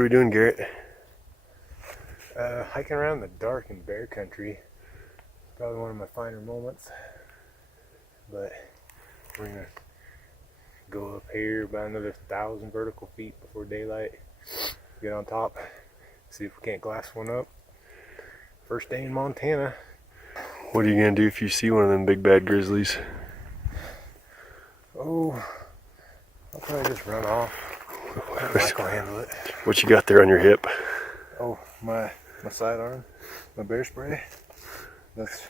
What are we doing, Garrett? Hiking around the dark in bear country. Probably one of my finer moments. But we're gonna go up here about another 1,000 vertical feet before daylight. Get on top, see if we can't glass one up. First day in Montana. What are you gonna do if you see one of them big bad grizzlies? Oh, I'll probably just run off. Mike will handle it. What you got there on your hip? Oh, my sidearm, my bear spray. That's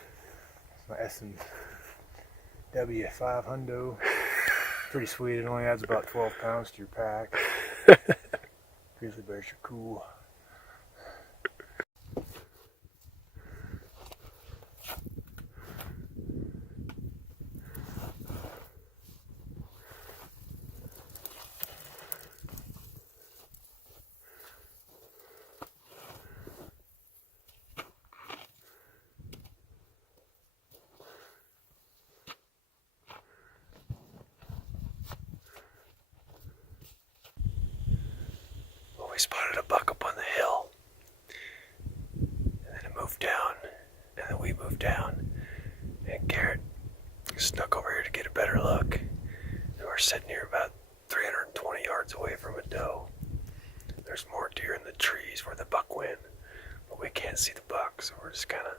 my S&W 5 hundo. Pretty sweet. It only adds about 12 pounds to your pack. Grizzly bears are cool. We spotted a buck up on the hill, and then it moved down, and then we moved down, and Garrett snuck over here to get a better look, and we're sitting here about 320 yards away from a doe. There's more deer in the trees where the buck went, but we can't see the buck, so we're just kind of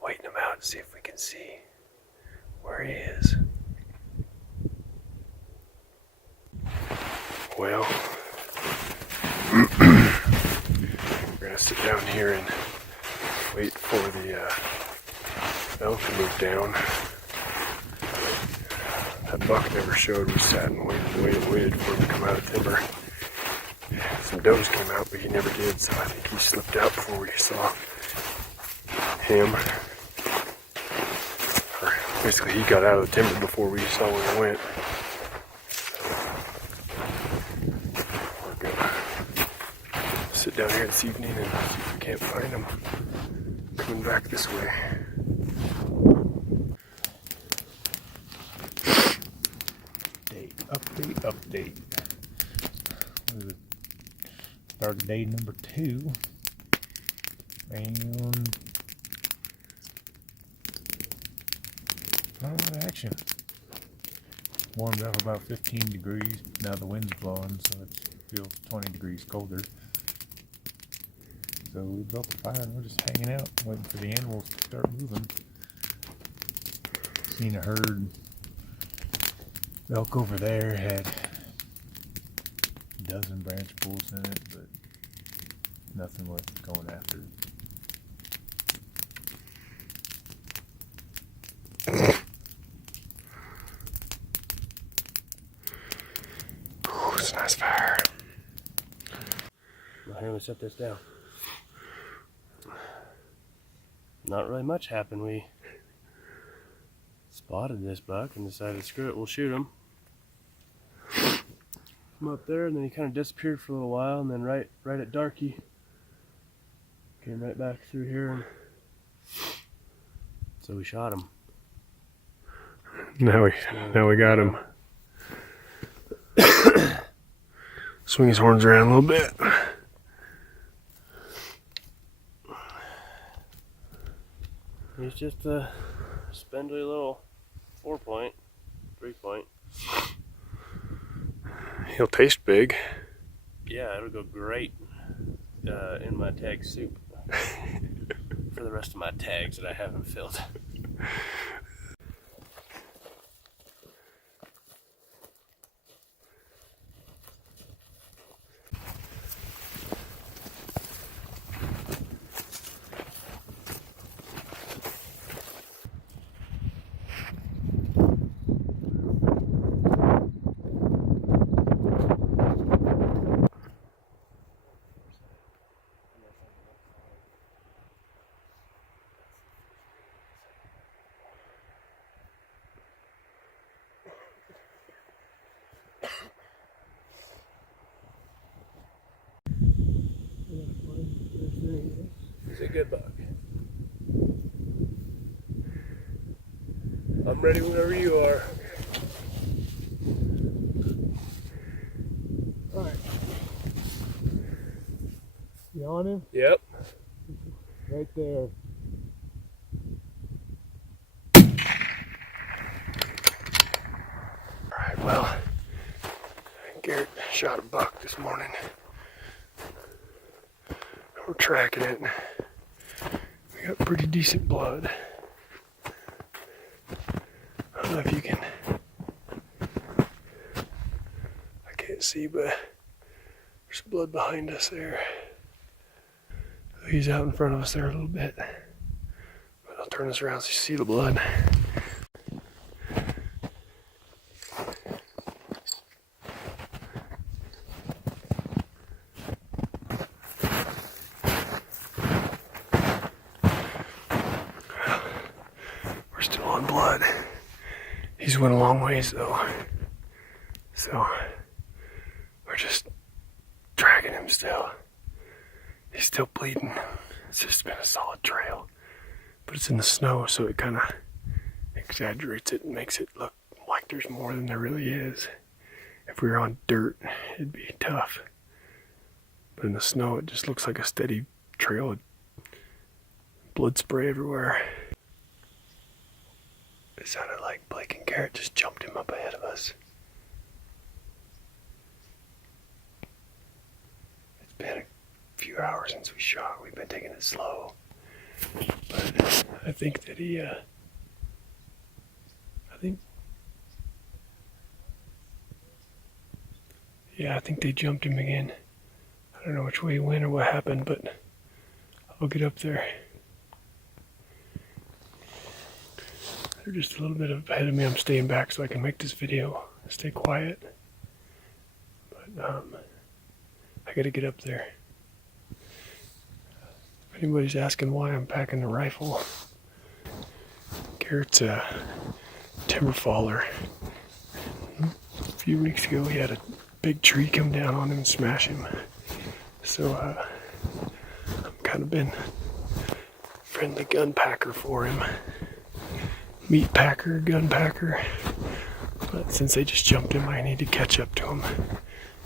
waiting him out to see if we can see where he is. Well, we're gonna sit down here and wait for the elk to move down. That buck never showed. We sat and waited for him to come out of timber. Some does came out, but he never did, so I think he slipped out before we saw him. Or basically, he got out of the timber before we saw where he went. Sit down here this evening and see if we can't find them coming back this way. Update. Started day number 2. And not a lot of action. Warmed up about 15 degrees. Now the wind's blowing, so it feels 20 degrees colder. So we built a fire and we're just hanging out, waiting for the animals to start moving. Seen a herd. Elk over there had a dozen branch bulls in it, but nothing worth going after. Ooh, it's a nice fire. Well, here, we set this down. Not really much happened. We spotted this buck and decided, screw it, we'll shoot him. Come up there, and then he kind of disappeared for a little while, and then right at dark he came right back through here, and so we shot him. Now we got him. Swing his horns around a little bit. He's just a spindly little 4-point, 3-point. He'll taste big. Yeah, it'll go great in my tag soup for the rest of my tags that I haven't filled. He's a good buck. I'm ready whenever you are. Alright. You on him? Yep. Right there. Alright, well, Garrett shot a buck this morning. We're tracking it. We got pretty decent blood. I don't know if you can. I can't see, but there's blood behind us there. He's out in front of us there a little bit. But I'll turn this around so you see the blood. We're still on blood. He's went a long ways though. So we're just dragging him still. He's still bleeding. It's just been a solid trail. But it's in the snow, so it kind of exaggerates it and makes it look like there's more than there really is. If we were on dirt, it'd be tough. But in the snow, it just looks like a steady trail of blood spray everywhere. It sounded like Blake and Garrett just jumped him up ahead of us. It's been a few hours since we shot. We've been taking it slow. But I think that I think they jumped him again. I don't know which way he went or what happened, but I'll get up there. They're just a little bit ahead of me. I'm staying back so I can make this video. Stay quiet. But I gotta get up there. If anybody's asking why I'm packing the rifle, Garrett's a timber faller. A few weeks ago he had a big tree come down on him and smash him. So I've kind of been friendly gun packer for him. Meat packer, gun packer. But since they just jumped him, I need to catch up to him.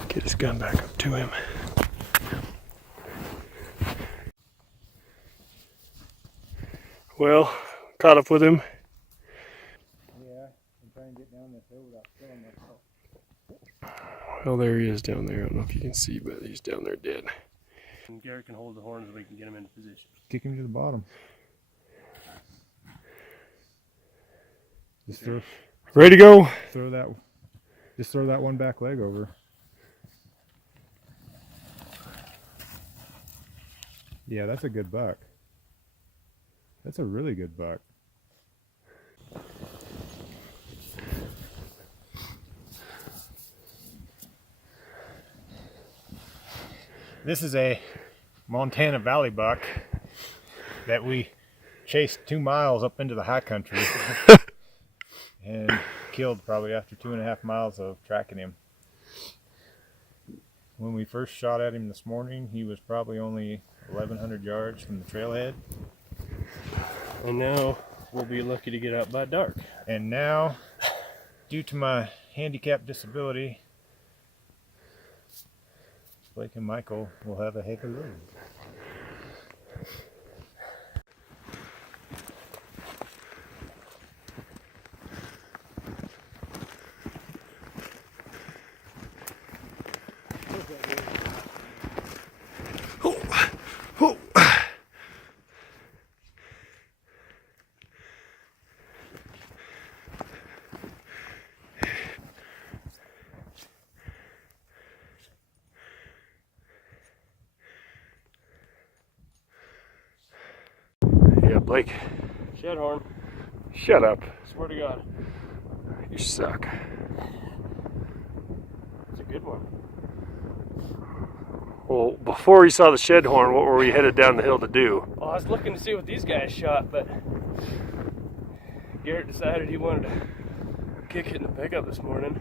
Get his gun back up to him. Well, caught up with him. Yeah, I'm trying to get down this hill without killing myself. Well, there he is down there. I don't know if you can see, but he's down there dead. And Garrett can hold the horns and we can get him into position. Kick him to the bottom. Just Ready to go? Just throw that one back leg over. Yeah, that's a good buck. That's a really good buck. This is a Montana Valley buck that we chased 2 miles up into the high country and killed probably after 2.5 miles of tracking him. When we first shot at him this morning, he was probably only 1,100 yards from the trailhead. And now we'll be lucky to get out by dark. And now, due to my handicap disability, Blake and Michael will have a heavy load. Yeah, Blake. Shed horn. Shut up. Swear to God. You suck. It's a good one. Well, before we saw the shed horn, what were we headed down the hill to do? Well, I was looking to see what these guys shot, but Garrett decided he wanted to kick it in the pickup this morning.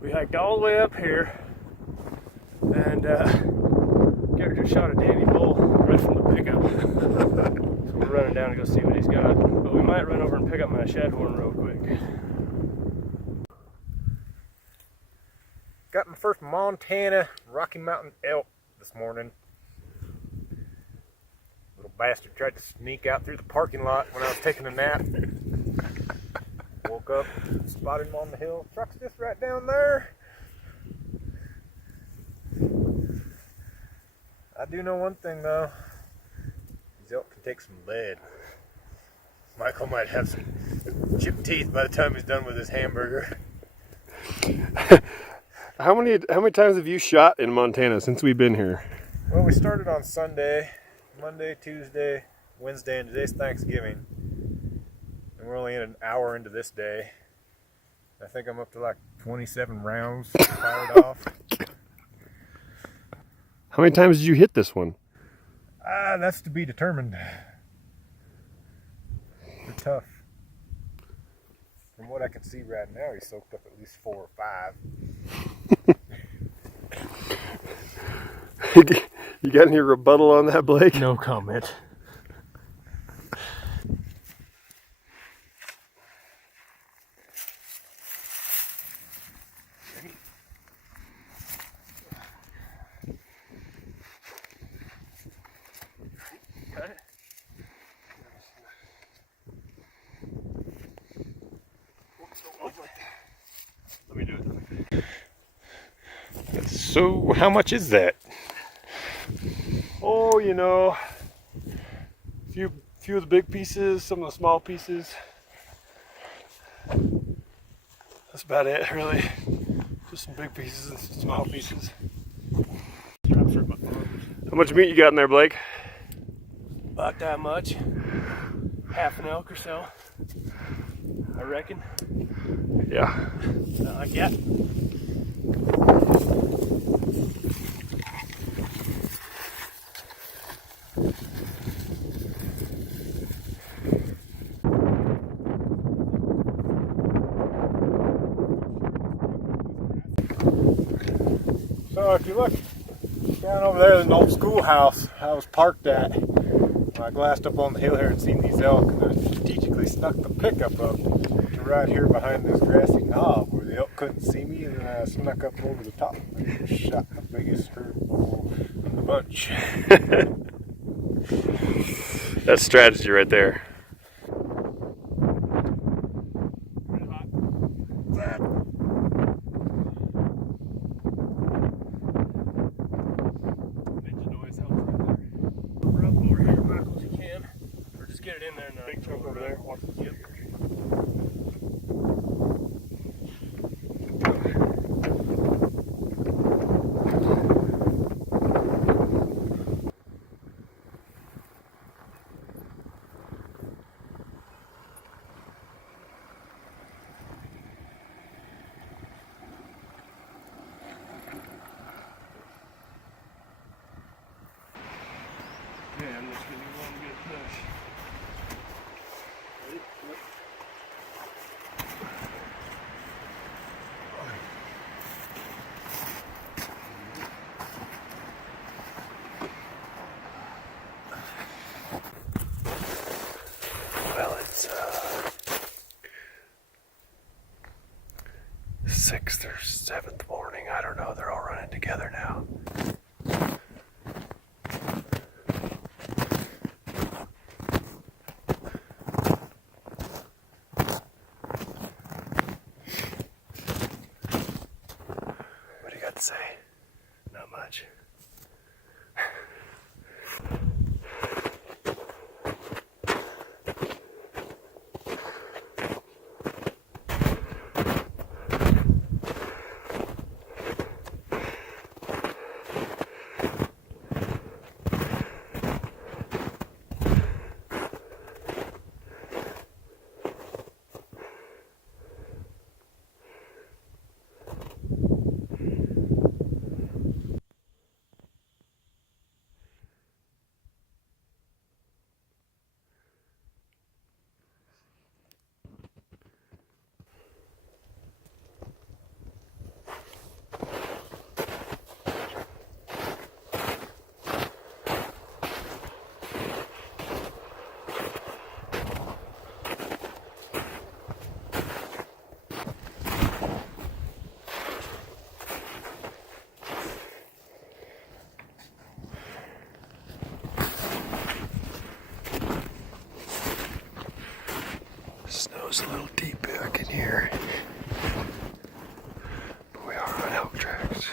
We hiked all the way up here, and Garrett just shot a dandy bull right from the pickup. So we're running down to go see what he's got, but we might run over and pick up my shed horn real quick. Got my first Montana Rocky Mountain elk this morning. Little bastard tried to sneak out through the parking lot when I was taking a nap. Woke up, spotted him on the hill. Truck's just right down there. I do know one thing though. These elk can take some lead. Michael might have some chipped teeth by the time he's done with his hamburger. How many times have you shot in Montana since we've been here? Well, we started on Sunday, Monday, Tuesday, Wednesday, and today's Thanksgiving. And we're only in an hour into this day. I think I'm up to like 27 rounds fired off. How many times did you hit this one? That's to be determined. They're tough. From what I can see right now, he's soaked up at least 4 or 5. You got any rebuttal on that, Blake? No comment. Got it. Let me do it. So, how much is that? Oh, you know, few of the big pieces, some of the small pieces. That's about it, really. Just some big pieces and some small pieces. How much meat you got in there, Blake? About that much. Half an elk or so, I reckon. Yeah. Not like that. So if you look down over there, there's an old schoolhouse I was parked at. I glassed up on the hill here and seen these elk, and I strategically snuck the pickup up to right here behind this grassy knob where the elk couldn't see me, and then I snuck up over the top and shot the biggest herd bull in the bunch. That's strategy right there. Get it in there now. Big chunk over there. Yep. Yeah, I'm just gonna be one good push. Well, it's 6th or 7th morning. I don't know. They're all running together now. What do you got to say? Not much. goes a little deep back in here. But we are on elk tracks.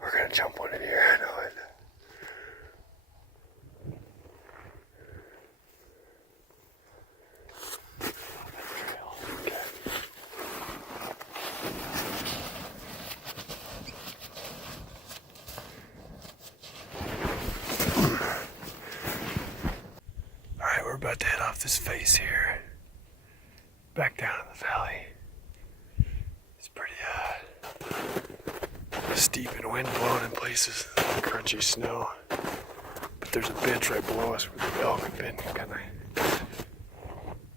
We're gonna jump one in here, I know it. Alright, we're about to head off this face here. Back down in the valley. It's pretty steep and wind blowing in places. Crunchy snow. But there's a bench right below us where the elk have been kind of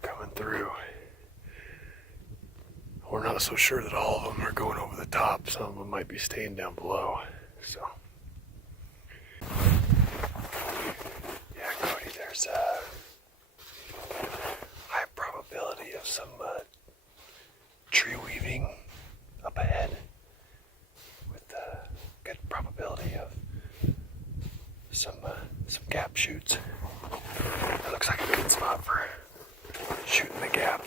coming through. We're not so sure that all of them are going over the top. Some of them might be staying down below. So, yeah, Cody, there's a high probability of some tree weaving up ahead, with a good probability of some gap shoots. It looks like a good spot for shooting the gap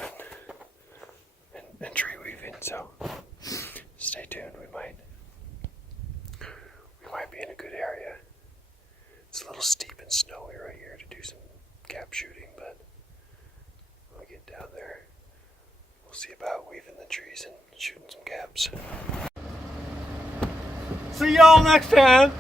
and tree weaving. So stay tuned. We might be in a good area. It's a little steep and snowy right here to do some gap shooting, but when we get down there, we'll see about weaving the trees and shooting some gaps. See y'all next time.